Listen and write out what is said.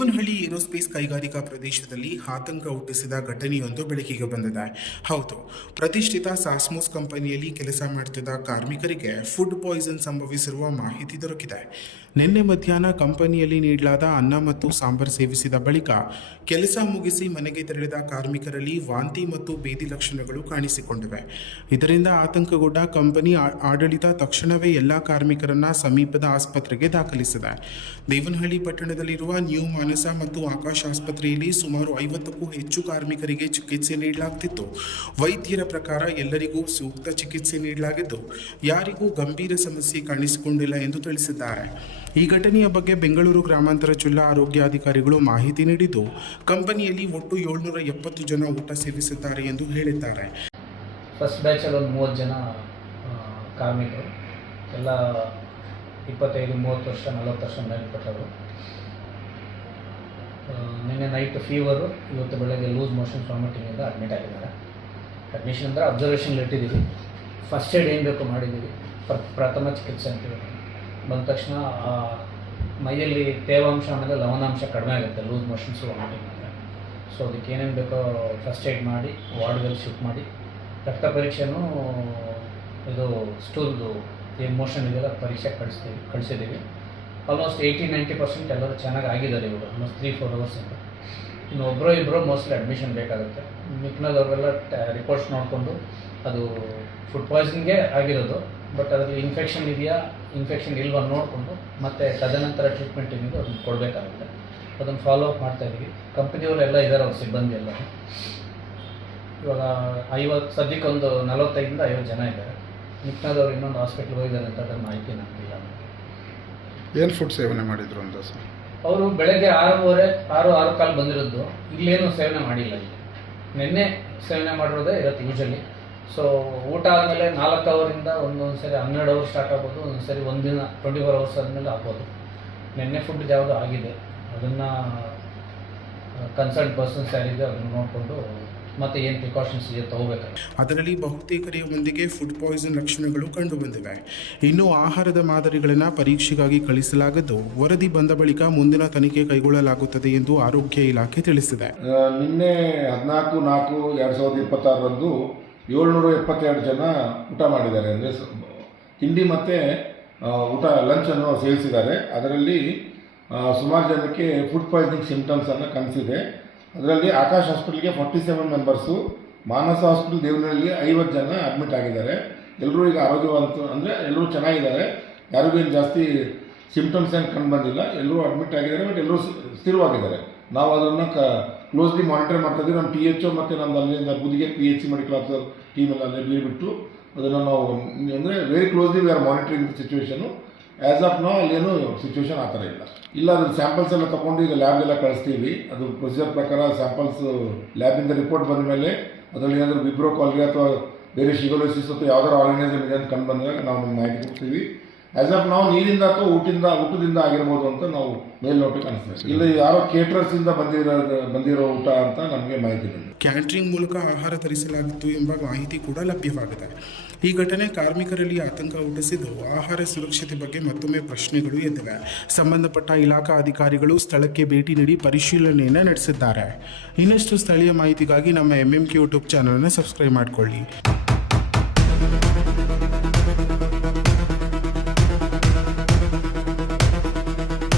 Devanahalli aerospace ಕೈಗಾರಿಕಾ ಪ್ರದೇಶದಲ್ಲಿ ಆತಂಕ ಹುಟ್ಟಿಸಿದ ಘಟನೆಯೊಂದು ಬೆಳಕಿಗೆ ಬಂದಿದೆ. ಹೌದು, ಪ್ರತಿಷ್ಠಿತ ಸಾಸ್ಮೋಸ್ ಕಂಪನಿಯಲ್ಲಿ ಕೆಲಸ ಮಾಡುತ್ತಿದ್ದ ಕಾರ್ಮಿಕರಿಗೆ ಫುಡ್ ಪಾಯ್ಸನ್ ಸಂಭವಿಸಿರುವ ಮಾಹಿತಿ ದೊರಕಿದೆ. ನಿನ್ನೆ ಮಧ್ಯಾಹ್ನ ಕಂಪನಿಯಲ್ಲಿ ನೀಡಲಾದ ಅನ್ನ ಮತ್ತು ಸಾಂಬಾರ್ ಸೇವಿಸಿದ ಬಳಿಕ ಕೆಲಸ ಮುಗಿಸಿ ಮನೆಗೆ ತೆರಳಿದ ಕಾರ್ಮಿಕರಲ್ಲಿ ವಾಂತಿ ಮತ್ತು ಬೇದಿ ಲಕ್ಷಣಗಳು ಕಾಣಿಸಿಕೊಂಡಿವೆ. ಇದರಿಂದ ಆತಂಕಗೊಂಡ ಕಂಪನಿ ಆಡಳಿತ ತಕ್ಷಣವೇ ಎಲ್ಲ ಕಾರ್ಮಿಕರನ್ನ ಸಮೀಪದ ಆಸ್ಪತ್ರೆಗೆ ದಾಖಲಿಸಿದೆ. ದೇವನಹಳ್ಳಿ ಪಟ್ಟಣದಲ್ಲಿರುವ ನ್ಯೂ ಮಾನಸ ಮತ್ತು ಆಕಾಶ್ ಆಸ್ಪತ್ರೆಯಲ್ಲಿ ಸುಮಾರು 50ಕ್ಕೂ ಹೆಚ್ಚು ಕಾರ್ಮಿಕರಿಗೆ ಚಿಕಿತ್ಸೆ ನೀಡಲಾಗುತ್ತಿತ್ತು. ವೈದ್ಯರ ಪ್ರಕಾರ ಎಲ್ಲರಿಗೂ ಸೂಕ್ತ ಚಿಕಿತ್ಸೆ ನೀಡಲಾಗಿದ್ದು, ಯಾರಿಗೂ ಗಂಭೀರ ಸಮಸ್ಯೆ ಕಾಣಿಸಿಕೊಂಡಿಲ್ಲ ಎಂದು ತಿಳಿಸಿದ್ದಾರೆ. ಈ ಘಟನೆಯ ಬಗ್ಗೆ ಬೆಂಗಳೂರು ಗ್ರಾಮಾಂತರ ಜಿಲ್ಲಾ ಆರೋಗ್ಯಾಧಿಕಾರಿಗಳು ಮಾಹಿತಿ ನೀಡಿದ್ದು, ಕಂಪನಿಯಲ್ಲಿ ಒಟ್ಟು 770 ಜನ ಊಟ ಸೇವಿಸಿದ್ದಾರೆ ಎಂದು ಹೇಳಿದ್ದಾರೆ. ಫಸ್ಟ್ ಬ್ಯಾಚಲ್ಲಿ ಒಂದು 30 ಜನ ಕಾರ್ಮಿಕರು, ಎಲ್ಲ 25, 30 ವರ್ಷ, 40 ವರ್ಷ ಮೇಲ್ಪಟ್ಟವರು. ನಿನ್ನೆ ನೈಟ್ ಫೀವರು, ಇವತ್ತು ಬೆಳಗ್ಗೆ ಲೂಸ್ ಮೋಷನ್ ವಾಮಿಟಿಂಗಿಂದ ಅಡ್ಮಿಟ್ ಆಗಿದ್ದಾರೆ. ಅಡ್ಮಿಷನ್ ಅಂದರೆ ಅಬ್ಸರ್ವೇಷನ್ಲಿ ಇಟ್ಟಿದ್ದೀವಿ. ಫಸ್ಟ್ ಏಡ್ ಏನು ಬೇಕು ಮಾಡಿದ್ದೀವಿ, ಪ್ರಥಮ ಚಿಕಿತ್ಸೆ ಅಂತೀವಿ. ಬಂದ ತಕ್ಷಣ ಮೈಯಲ್ಲಿ ತೇವಾಂಶ ಆಮೇಲೆ ಲವಣಾಂಶ ಕಡಿಮೆ ಆಗುತ್ತೆ ಲೂಸ್ ಮೋಷನ್ಸು ವಾಮಿಟಿಂಗ್ ಅಂದರೆ. ಸೊ ಅದಕ್ಕೆ ಏನೇನು ಬೇಕೋ ಫಸ್ಟ್ ಏಡ್ ಮಾಡಿ ವಾರ್ಡ್ಗೆ ಶಿಫ್ಟ್ ಮಾಡಿ ರಕ್ತ ಪರೀಕ್ಷೆನೂ ಇದು ಸ್ಟೂಲ್ದು ಏನು ಮೋಷನ್ ಇದೆಯಲ್ಲ ಪರೀಕ್ಷೆ ಕಳಿಸಿದ್ದೀವಿ. ಆಲ್ಮೋಸ್ಟ್ 80-90% ಎಲ್ಲರೂ ಚೆನ್ನಾಗಿ ಆಗಿದ್ದಾರೆ. ಇವರು ಆಲ್ಮೋಸ್ಟ್ 3-4 ಅವರ್ಸಿಂದ. ಇನ್ನು ಒಬ್ಬರು ಇಬ್ಬರು ಮೋಸ್ಟ್ಲಿ ಅಡ್ಮಿಷನ್ ಬೇಕಾಗುತ್ತೆ. ಮಿಕ್ಕಿನದವ್ರೆಲ್ಲ ರಿಪೋರ್ಟ್ಸ್ ನೋಡಿಕೊಂಡು ಅದು ಫುಡ್ ಪಾಯ್ಸನಿಂಗೇ ಆಗಿರೋದು, ಬಟ್ ಅದರಲ್ಲಿ ಇನ್ಫೆಕ್ಷನ್ ಇದೆಯಾ ಇನ್ಫೆಕ್ಷನ್ ಇಲ್ವಾ ನೋಡಿಕೊಂಡು ಮತ್ತೆ ತದನಂತರ ಟ್ರೀಟ್ಮೆಂಟ್ ಏನಿದೆ ಅದನ್ನು ಕೊಡಬೇಕಾಗುತ್ತೆ. ಅದನ್ನು ಫಾಲೋ ಅಪ್ ಮಾಡ್ತಾಯಿದ್ದೀವಿ. ಕಂಪ್ನಿಯವರು ಎಲ್ಲ ಇದ್ದಾರೆ, ಅವ್ರ ಸಿಬ್ಬಂದಿ ಎಲ್ಲ. ಇವಾಗ 50 ಸದ್ಯಕ್ಕೆ ಒಂದು 45-50 ಜನ ಇದ್ದಾರೆ. ಮಿಕ್ಕಿನದವ್ರು ಇನ್ನೊಂದು ಹಾಸ್ಪಿಟ್ಲ್ಗೆ ಹೋಗಿದ್ದಾರೆ ಅಂತ ಅದರ ಮಾಹಿತಿ ನಮಗಿಲ್ಲ. ಏನು ಫುಡ್ ಸೇವನೆ ಮಾಡಿದ್ರು ಅಂತ ಸರ್? ಅವರು ಬೆಳಗ್ಗೆ 6:15 ಬಂದಿರೋದು. ಇಲ್ಲೇನು ಸೇವನೆ ಮಾಡಿಲ್ಲ. ಇಲ್ಲಿ ನಿನ್ನೆ ಸೇವನೆ ಮಾಡಿರೋದೇ ಇರುತ್ತೆ ಯೂಶಲಿ. ಸೊ ಊಟ ಆದಮೇಲೆ 4 ಅವರಿಂದ ಒಂದೊಂದು ಸರಿ 12 ಅವರ್ ಸ್ಟಾರ್ಟ್ ಆಗ್ಬೋದು, ಒಂದೊಂದು ಸರಿ ಒಂದಿನ 24 ಅವರ್ಸ್ ಆದಮೇಲೆ ಆಗ್ಬೋದು. ನಿನ್ನೆ ಫುಡ್ ಯಾವುದು ಆಗಿದೆ ಅದನ್ನು ಕನ್ಸಲ್ಟ್ ಪರ್ಸನ್ಸ್ ಯಾರಿದೆ ಅದನ್ನು ನೋಡಿಕೊಂಡು ಮತ್ತೆ ಏನು ಪ್ರಿಕಾಷನ್ಸ್ ಇದೆ ತಗೋಬೇಕಾಗುತ್ತೆ. ಅದರಲ್ಲಿ ಬಹುತೇಕರೆಯ ಮಂದಿಗೆ ಫುಡ್ ಪಾಯ್ಸನ್ ಲಕ್ಷಣಗಳು ಕಂಡುಬಂದಿವೆ. ಇನ್ನು ಆಹಾರದ ಮಾದರಿಗಳನ್ನು ಪರೀಕ್ಷೆಗಾಗಿ ಕಳಿಸಲಾಗಿದ್ದು, ವರದಿ ಬಂದ ಬಳಿಕ ಮುಂದಿನ ತನಿಖೆ ಕೈಗೊಳ್ಳಲಾಗುತ್ತದೆ ಎಂದು ಆರೋಗ್ಯ ಇಲಾಖೆ ತಿಳಿಸಿದೆ. ನಿನ್ನೆ 14/4/2026ರಂದು 772 ಜನ ಊಟ ಮಾಡಿದ್ದಾರೆ. ಅಂದರೆ ತಿಂಡಿ ಮತ್ತು ಊಟ ಲಂಚನ್ನು ಸೇವಿಸಿದ್ದಾರೆ. ಅದರಲ್ಲಿ ಸುಮಾರು ಜನಕ್ಕೆ ಫುಡ್ ಪಾಯ್ಸನಿಂಗ್ ಸಿಂಪ್ಟಮ್ಸನ್ನು ಕಾಣಿಸಿದೆ. ಅದರಲ್ಲಿ ಆಕಾಶ್ ಹಾಸ್ಪಿಟಲ್ಗೆ 47 ಮೆಂಬರ್ಸು, ಮಾನಸ ಹಾಸ್ಪಿಟಲ್ ದೇವನಹಳ್ಳಿ 50 ಜನ ಅಡ್ಮಿಟ್ ಆಗಿದ್ದಾರೆ. ಎಲ್ಲರೂ ಈಗ ಆರೋಗ್ಯವಂತ, ಅಂದರೆ ಎಲ್ಲರೂ ಚೆನ್ನಾಗಿದ್ದಾರೆ. ಯಾರಿಗೂ ಏನು ಜಾಸ್ತಿ ಸಿಂಪ್ಟಮ್ಸ್ ಏನು ಕಂಡು ಬಂದಿಲ್ಲ. ಎಲ್ಲರೂ ಅಡ್ಮಿಟ್ ಆಗಿದ್ದಾರೆ, ಬಟ್ ಎಲ್ಲರೂ ಸ್ಥಿರವಾಗಿದ್ದಾರೆ. ನಾವು ಅದನ್ನು ಕ್ಲೋಸ್ಲಿ ಮಾನಿಟರ್ ಮಾಡ್ತಾಯಿದ್ದೀವಿ. ನಮ್ಮ PHO ಮತ್ತು ನಮ್ಮದು ಅಲ್ಲಿಂದ ಬುದಿಗೆ PHC ಮೆಡಿಕಲ್ ಆಫೀಸರ್ ಟೀಮೆಲ್ಲ ಅಲ್ಲೇ ಬಿಟ್ಟು ಅದನ್ನು ನಾವು ಅಂದರೆ very closely we are monitoring the situation. As of now ಅಲ್ಲೇನು ಸಿಚುವೇಷನ್ ಆ ಥರ ಇಲ್ಲ. ಅದ್ರ ಸ್ಯಾಂಪಲ್ಸ್ ಎಲ್ಲ ತೊಗೊಂಡು ಈಗ ಲ್ಯಾಬ್ಗೆಲ್ಲ ಕಳಿಸ್ತೀವಿ. ಅದು ಪ್ರೊಸೀಜರ್ ಪ್ರಕಾರ ಸ್ಯಾಂಪಲ್ಸ್ ಲ್ಯಾಬಿಂದ ರಿಪೋರ್ಟ್ ಬಂದ ಮೇಲೆ ಅದರಲ್ಲಿ ಏನಾದರೂ ವಿಬ್ರೋ ಕಾಲ್ರಿ ಅಥವಾ ಬೇರೆ ಶಿಗೋಲೋಸಿಸ್ ಅಥವಾ ಯಾವ್ದಾದ್ರು ಆರ್ಗನೈಸಮ್ ಇದೆ ಅಂತ ಕಂಡು ಬಂದಾಗ ನಾವು ನಿಮ್ಗೆ ಮಾಹಿತಿ ಕೊಡ್ತೀವಿ. ಆ್ಯಸ್ ಆಫ್ ನಾವು ನೀರಿಂದ ಅಥವಾ ಊಟದಿಂದ ಆಗಿರ್ಬೋದು ಅಂತ ನಾವು ಮೇಲ್ನೋಟಕ್ಕೆ ಅನಿಸ್ತೇವೆ. ಇಲ್ಲ ಯಾರೋ ಕೇಟರರ್ಸಿಂದ ಬಂದಿರೋ ಊಟ ಅಂತ ನಮಗೆ ಮಾಹಿತಿ ಬಂದಿದೆ. ಕ್ಯಾಟರಿಂಗ್ ಮೂಲಕ ಆಹಾರ ತರಿಸಲಾಗಿತ್ತು ಎಂಬ ಮಾಹಿತಿ ಕೂಡ ಲಭ್ಯವಾಗಿದೆ. ಈ ಘಟನೆ ಕಾರ್ಮಿಕರಲ್ಲಿ ಆತಂಕ ಹುಟ್ಟಿಸಿದ್ದು, ಆಹಾರ ಸುರಕ್ಷತೆ ಬಗ್ಗೆ ಮತ್ತೊಮ್ಮೆ ಪ್ರಶ್ನೆಗಳು ಎದ್ದಿವೆ. ಸಂಬಂಧಪಟ್ಟ ಇಲಾಖಾ ಅಧಿಕಾರಿಗಳು ಸ್ಥಳಕ್ಕೆ ಭೇಟಿ ನೀಡಿ ಪರಿಶೀಲನೆಯನ್ನು ನಡೆಸಿದ್ದಾರೆ. ಇನ್ನಷ್ಟು ಸ್ಥಳೀಯ ಮಾಹಿತಿಗಾಗಿ ನಮ್ಮ MMK ಯೂಟ್ಯೂಬ್ ಚಾನಲನ್ನು ಸಬ್ಸ್ಕ್ರೈಬ್ ಮಾಡಿಕೊಳ್ಳಿ.